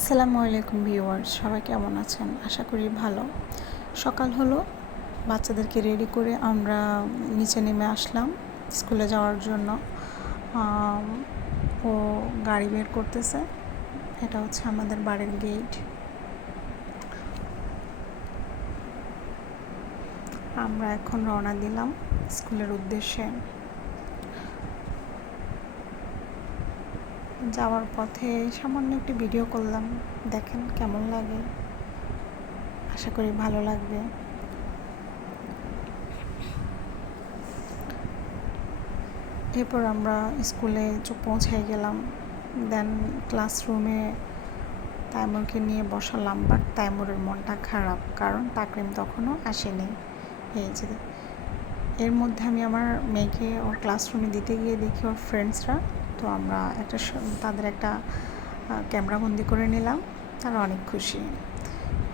আসসালামু আলাইকুম ভিউয়ার্স, সবাই কেমন আছেন? আশা করি ভালো। সকাল হলো, বাচ্চাদেরকে রেডি করে আমরা নিচে নেমে আসলাম স্কুলে যাওয়ার জন্য। ও গাড়ি বের করতেছে, এটা হচ্ছে আমাদের বাড়ির গেট। আমরা এখন রওনা দিলাম স্কুলের উদ্দেশ্যে। যাওয়ার পথে সামান্য একটি ভিডিও করলাম, দেখেন কেমন লাগে। আশা করি ভালো লাগবে। এরপর আমরা স্কুলে পৌঁছে গেলাম। দেন ক্লাসরুমে তাইমুরকে নিয়ে বসালাম, বাট তাইমুরের মনটা খারাপ, কারণ তাকরিম তখনও আসেনি। এই যে এর মধ্যে আমি আমার মেয়েকে ওর ক্লাসরুমে দিতে গিয়ে দেখি ওর ফ্রেন্ডসরা, তো আমরা তাদের একটা ক্যামেরাবন্দি করে নিলাম। তারা অনেক খুশি।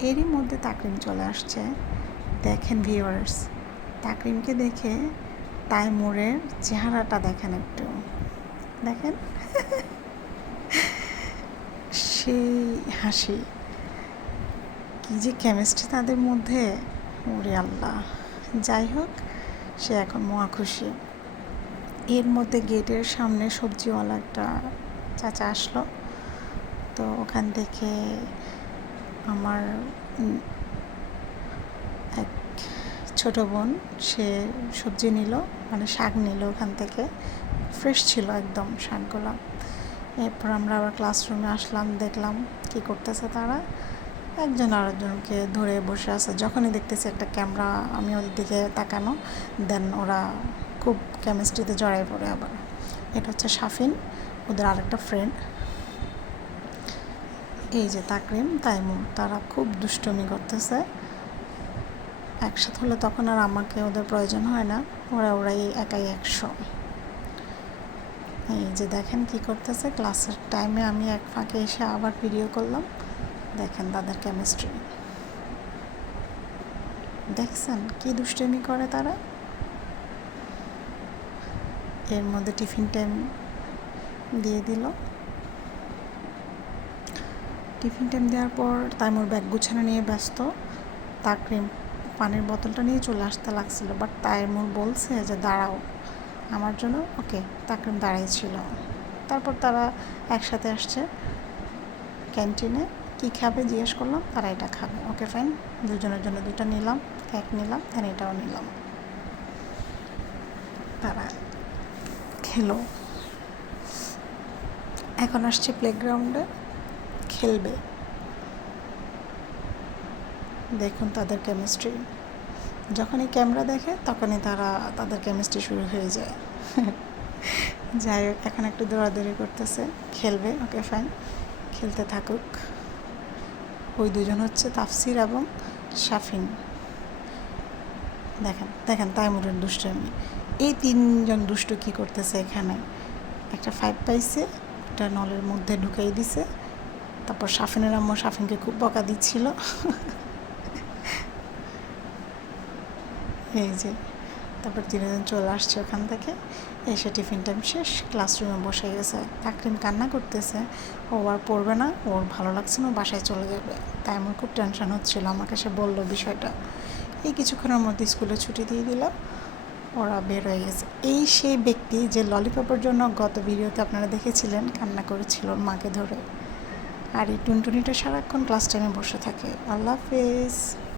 এরই মধ্যে তাকরিম চলে আসছে। দেখেন ভিউয়ার্স, তাকরিমকে দেখে তাইমুরের চেহারাটা দেখেন, একটু দেখেন, সেই হাসি, কি যে কেমিস্ট্রি তাদের মধ্যে, ওরে আল্লাহ। যাই হোক, সে এখন মহা খুশি। এর মধ্যে গেটের সামনে সবজিওয়ালা একটা চাচা আসলো, তো ওখান থেকে আমার এক ছোট বোন, সে সবজি নিল, মানে শাক নিল ওখান থেকে। ফ্রেশ ছিল একদম শাকগুলো। এরপর আমরা আবার ক্লাসরুমে আসলাম, দেখলাম কি করতেছে তারা। একজন আরেকজনকে ধরে বসে আছে, যখনই দেখতেছি একটা ক্যামেরা আমি ওদের দিকে তাকানো, দেন ওরা খুব কেমিস্ট্রিতে জড়াই পড়ে আবার। এটা হচ্ছে শাফিন, ওদের আরেকটা ফ্রেন্ড। এই যে তাকরিম, তাইমুর, তারা খুব দুষ্টুমি করতেছে। একসাথে হলে তখন আর আমাকে ওদের প্রয়োজন হয় না, ওরাই একাই 100। এই যে দেখেন কি করতেছে। ক্লাসের টাইমে আমি এক ফাঁকে এসে আবার ভিডিও করলাম। দেখেন তাদের কেমিস্ট্রি, দেখছেন কি দুষ্টুমি করে তারা। এর মধ্যে টিফিন টাইম দিয়ে দিল। টিফিন টাইম দেওয়ার পর তাইমুর ব্যাগ গুছানো নিয়ে ব্যস্ত। তাকরিম পানির বোতলটা নিয়ে চলে আসতে লাগছিল, বাট তাইমুর বলছে যে দাঁড়াও আমার জন্য। ওকে, তাকরিম দাঁড়িয়েছিল। তারপর তারা একসাথে আসছে ক্যান্টিনে। কী খাবে জিজ্ঞেস করলাম, তারা এটা খাবে। ওকে ফাইন, দুজনের জন্য 2টা নিলাম, কেক নিলাম, দেন এটাও নিলাম। তারা খেলো। এখন আসছে প্লেগ্রাউন্ডে, খেলবে। দেখুন তাদের কেমিস্ট্রি, যখনই ক্যামেরা দেখে তখনই তাদের কেমিস্ট্রি শুরু হয়ে যায়। যাই হোক, এখন একটু দৌড়াদৌড়ি করতেছে, খেলবে। ওকে ফাইন, খেলতে থাকুক। ওই দুজন হচ্ছে তাফসির এবং শাফিন। দেখেন দেখেন তাইমুরের দুষ্টুমি। এই 3জন দুষ্ট কি করতেছে এখানে। একটা 5 পাইছে, ওটা নলের মধ্যে ঢুকাই দিছে। তারপর শাফিনের আম্মু শাফিনকে খুব বকা দিচ্ছিল। এই যে তারপর 3জন চলে আসছে ওখান থেকে। এসে টিফিন টাইম শেষ, ক্লাসরুমে বসে গেছে। তাকরিম কান্না করতেছে, ও আর পড়বে না, ওর ভালো লাগছে না, ও বাসায় চলে যাবে। তাই আমার খুব টেনশন হচ্ছিল, আমাকে সে বললো বিষয়টা। এই কিছুক্ষণের মধ্যে স্কুলে ছুটি দিয়ে দিল, ওরা বের হয়ে গেছে। এই সেই ব্যক্তি যে ললিপপের জন্য গত ভিডিওতে আপনারা দেখেছিলেন কান্না করেছিল ওর মাকে ধরে। আর এই টুনটুনিটা সারাক্ষণ ক্লাস টাইমে বসে থাকে। আল্লাহ হাফেজ।